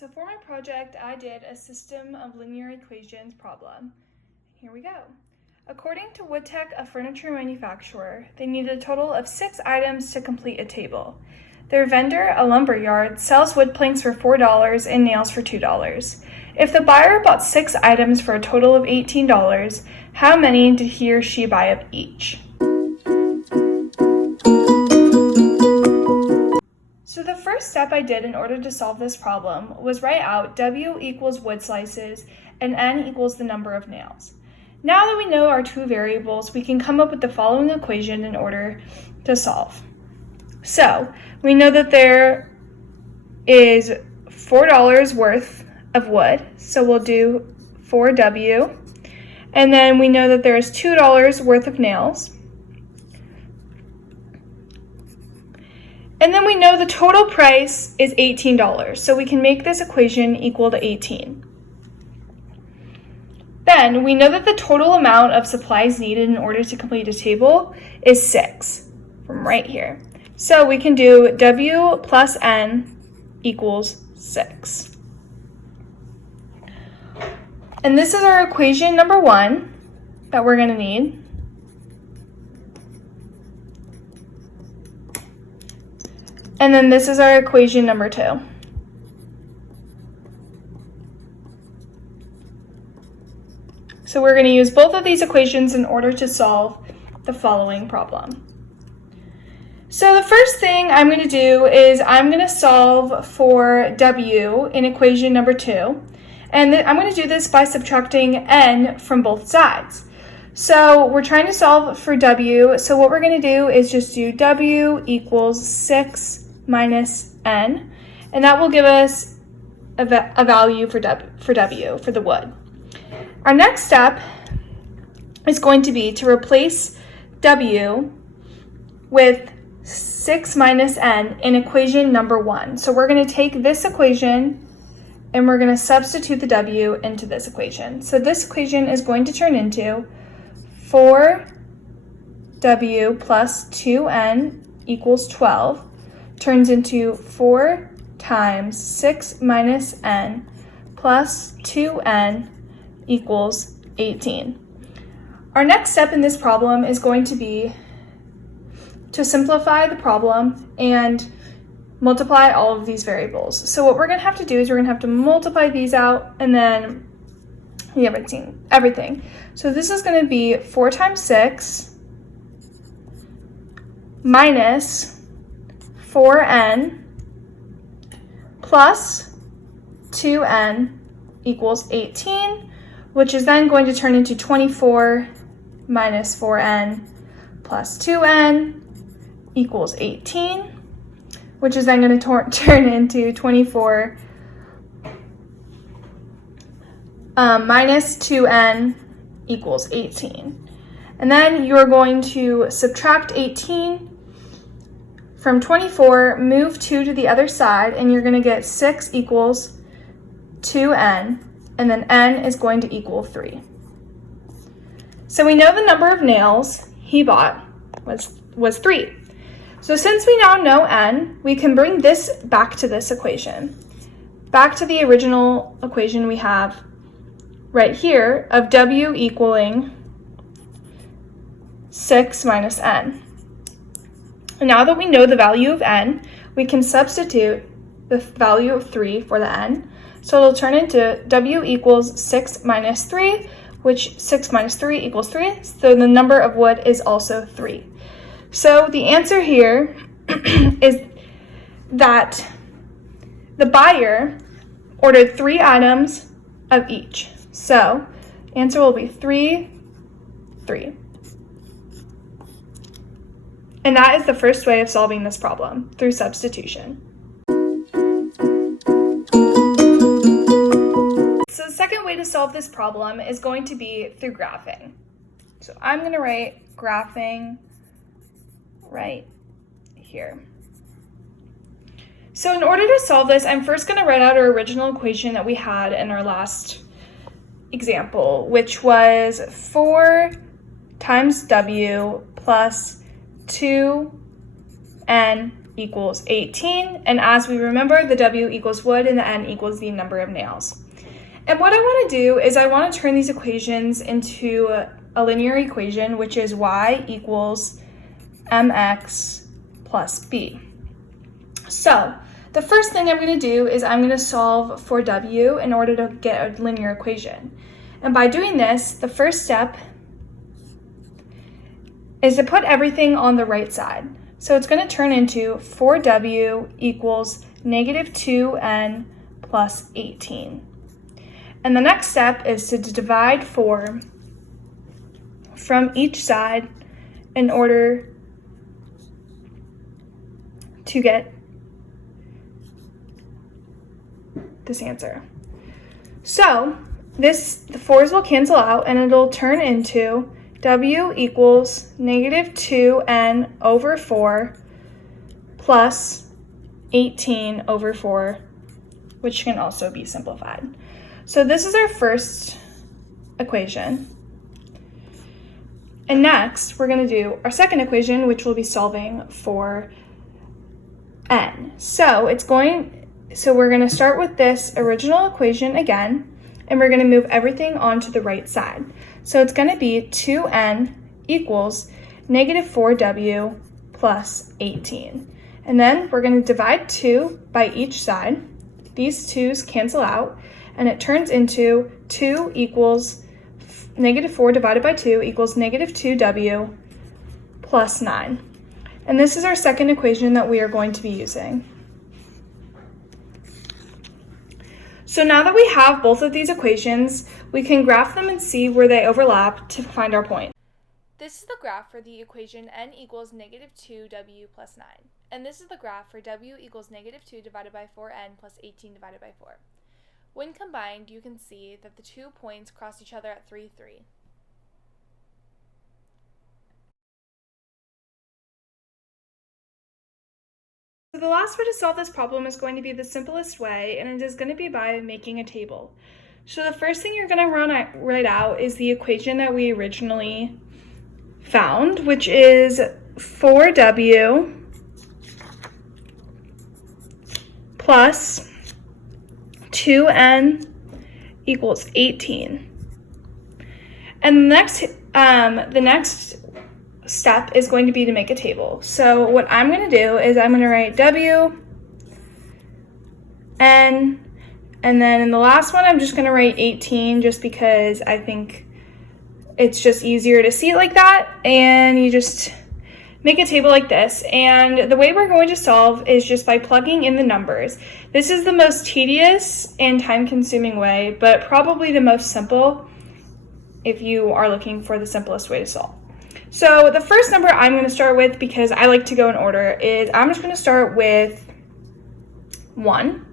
So for my project, I did a system of linear equations problem. Here we go. According to Woodtech, a furniture manufacturer, they needed a total of 6 items to complete a table. Their vendor, a lumber yard, sells wood planks for $4 and nails for $2. If the buyer bought 6 items for a total of $18, how many did he or she buy of each? So the first step I did in order to solve this problem was write out W equals wood slices and N equals the number of nails. Now that we know our two variables, we can come up with the following equation in order to solve. So we know that there is $4 worth of wood, so we'll do 4W. And then we know that there is $2 worth of nails. And then we know the total price is $18, so we can make this equation equal to 18. Then we know that the total amount of supplies needed in order to complete a table is 6 from right here. So we can do W plus N equals 6. And this is our equation number 1 that we're going to need. And then this is our equation number 2. So we're going to use both of these equations in order to solve the following problem. So the first thing I'm going to do is I'm going to solve for W in equation number 2. And I'm going to do this by subtracting N from both sides. So we're trying to solve for W. So what we're going to do is just do W equals 6 minus N. And that will give us a value for W, for the wood. Our next step is going to be to replace W with 6 minus N in equation number 1. So we're going to take this equation and we're going to substitute the W into this equation. So this equation is going to turn into 4W plus 2N equals 12, turns into 4 times 6 minus N plus 2N equals 18. Our next step in this problem is going to be to simplify the problem and multiply all of these variables. So what we're going to have to do is we're going to have to multiply these out and then everything. So this is going to be 4 times 6 minus 4N plus 2N equals 18, which is then going to turn into 24 minus 4N plus 2N equals 18, which is then going to turn into 24 minus 2N equals 18. And then you're going to subtract 18 from 24, move 2 to the other side, and you're going to get 6 equals 2N, and then N is going to equal 3. So we know the number of nails he bought was 3. So since we now know N, we can bring this back to this equation, back to the original equation we have right here of W equaling 6 minus N. And now that we know the value of N, we can substitute the value of 3 for the N. So it'll turn into W equals 6 minus 3, which 6 minus 3 equals 3. So the number of wood is also 3. So the answer here is that the buyer ordered 3 items of each. So answer will be 3, 3. And that is the first way of solving this problem, through substitution. So the second way to solve this problem is going to be through graphing. So I'm going to write graphing right here. So in order to solve this, I'm first going to write out our original equation that we had in our last example, which was 4 times W plus 2N equals 18. And as we remember, the W equals wood and the N equals the number of nails. And what I want to do is I want to turn these equations into a linear equation, which is y equals mx plus b. So the first thing I'm going to do is I'm going to solve for w in order to get a linear equation. And by doing this, the first step is to put everything on the right side. So it's going to turn into 4w equals negative 2n plus 18. And the next step is to divide 4 from each side in order to get this answer. So the 4's will cancel out and it'll turn into w equals negative 2n over 4 plus 18 over 4, which can also be simplified. So this is our first equation. And next, we're going to do our second equation, which will be solving for n. So we're going to start with this original equation again, and we're going to move everything onto the right side. So it's going to be 2n equals negative 4w plus 18. And then we're going to divide 2 by each side. These 2's cancel out, and it turns into 2 equals negative 4 divided by 2 equals negative 2w plus 9. And this is our second equation that we are going to be using. So now that we have both of these equations, we can graph them and see where they overlap to find our point. This is the graph for the equation n equals negative 2w plus 9. And this is the graph for w equals negative 2 divided by 4n plus 18 divided by 4. When combined, you can see that the 2 points cross each other at 3, 3. So the last way to solve this problem is going to be the simplest way, and it is going to be by making a table. So the first thing you're going to write out is the equation that we originally found, which is 4w plus 2n equals 18. And the next step is going to be to make a table. So what I'm going to do is I'm going to write w, n, and then in the last one I'm just going to write 18 just because I think it's just easier to see it like that, and you just make a table like this. And the way we're going to solve is just by plugging in the numbers. This is the most tedious and time-consuming way, but probably the most simple if you are looking for the simplest way to solve. So the first number I'm going to start with, because I like to go in order, is I'm just going to start with 1.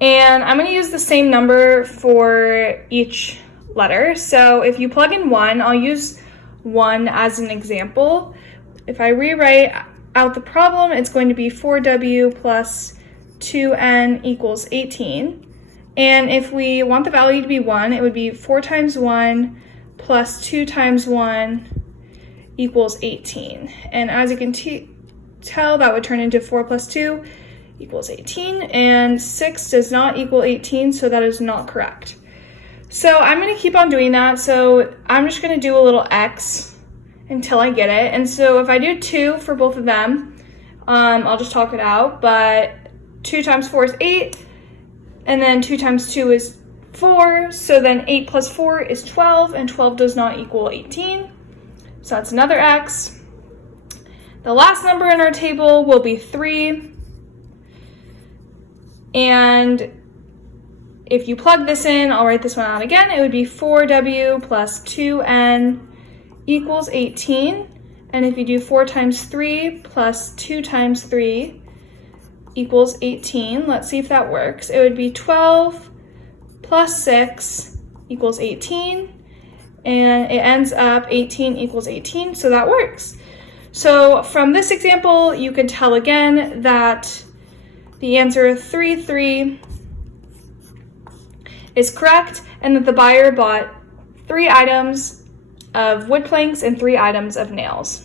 And I'm going to use the same number for each letter. So if you plug in 1, I'll use 1 as an example. If I rewrite out the problem, it's going to be 4w plus 2n equals 18. And if we want the value to be 1, it would be 4 times 1 plus 2 times 1 equals 18. And as you can tell, that would turn into 4 plus 2 equals 18. And 6 does not equal 18, so that is not correct. So I'm going to keep on doing that. So I'm just going to do a little x until I get it. And so if I do 2 for both of them, I'll just talk it out. But 2 times 4 is 8, and then 2 times 2 is 4. So then 8 plus 4 is 12, and 12 does not equal 18. So that's another x. The last number in our table will be 3. And if you plug this in, I'll write this one out again. It would be 4w plus 2n equals 18. And if you do 4 times 3 plus 2 times 3 equals 18, let's see if that works. It would be 12 plus 6 equals 18. And it ends up 18 equals 18, so that works. So from this example, you can tell again that the answer 3, 3 is correct, and that the buyer bought 3 items of wood planks and 3 items of nails.